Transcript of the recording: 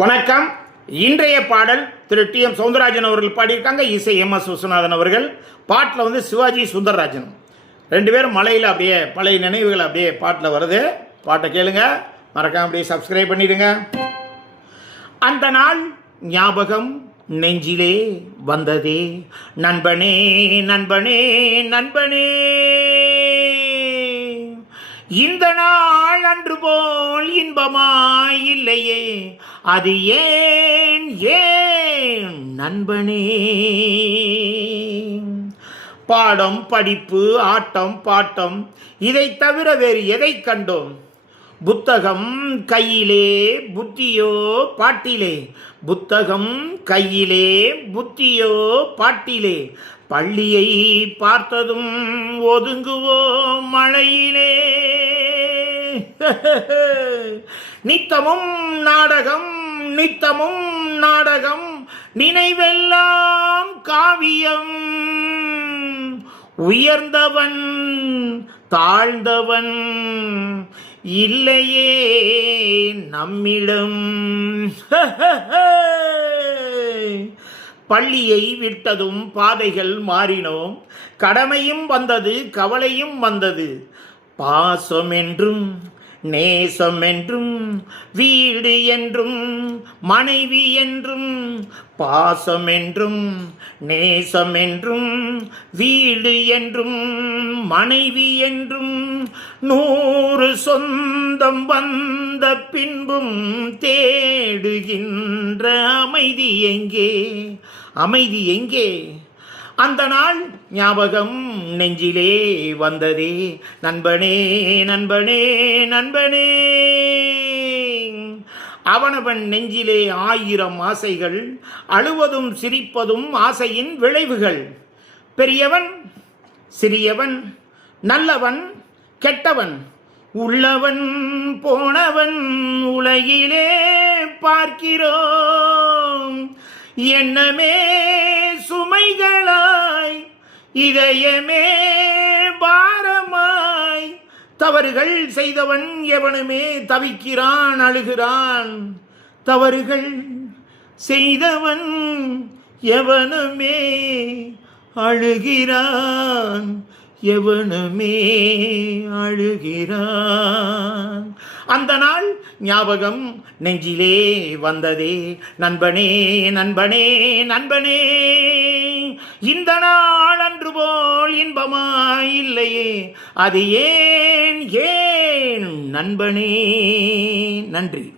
வணக்கம். இன்றைய பாடல் திரு டி.எம். சௌந்தரராஜன் அவர்கள் பாடியிருக்காங்க. இசை எம்.எஸ். விஸ்வநாதன் அவர்கள். பாட்டில் சிவாஜி சுந்தரராஜன் ரெண்டு பேரும் மலையில் அப்படியே பழைய நினைவுகள் அப்படியே பாட்டில் வருது. பாட்டை கேளுங்க, மறக்காம அப்படியே சப்ஸ்கிரைப் பண்ணிடுங்க. அந்த நாள் ஞாபகம் நெஞ்சிலே வந்ததே, நண்பனே நண்பனே நண்பனே, இந்த நாள் அன்று போல் இன்பமாய் இல்லையே, அது ஏன் ஏன் நண்பனே. பாடம் படிப்பு ஆட்டம் பாட்டம் இதை தவிர வேறு எதை கண்டோம்? புத்தகம் கையிலே புத்தியோ பாட்டிலே, புத்தகம் கையிலே புத்தியோ பாட்டிலே, பள்ளியை பார்த்ததும் ஒதுங்குவோம் மழையிலே. நித்தமும் நாடகம் நித்தமும் நாடகம், நினைவெல்லாம் காவியம், உயர்ந்தவன் தாழ்ந்தவன் இல்லையே நம்மிடம். பள்ளியை விட்டதும் பாதைகள் மாறினோம், கடமையும் வந்தது கவலையும் வந்தது, பாசம் என்றும் நேசம் என்றும் வீடு என்றும் மனைவி என்றும், பாசம் என்றும் நேசம் என்றும் வீடு என்றும் மனைவி என்றும், 100 சொந்தம் வந்த பின்பும் தேடுகின்ற அமைதி எங்கே, அமைதி எங்கே? அந்த நாள் ஞாபகம் நெஞ்சிலே வந்ததே, நண்பனே நண்பனே நண்பனே. அவனவன் நெஞ்சிலே 1000 ஆசைகள், அழுவதும் சிரிப்பதும் ஆசையின் விளைவுகள். பெரியவன் சிறியவன், நல்லவன் கெட்டவன், உள்ளவன் போனவன் உலகிலே பார்க்கிறோம். எண்ணமே சுமைகளாய், இதயமே பாரமாய், தவறுகள் செய்தவன் எவனுமே தவிக்கிறான் அழுகிறான், தவறுகள் செய்தவன் எவனுமே அழுகிறான், எவனுமே அழுகிறான். அந்த நாள் ஞாபகம் நெஞ்சிலே வந்ததே, நண்பனே நண்பனே நண்பனே, இந்த நாள் அன்று போல் இன்பமாய் இல்லையே, அது ஏன் ஏன் நண்பனே. நன்றி.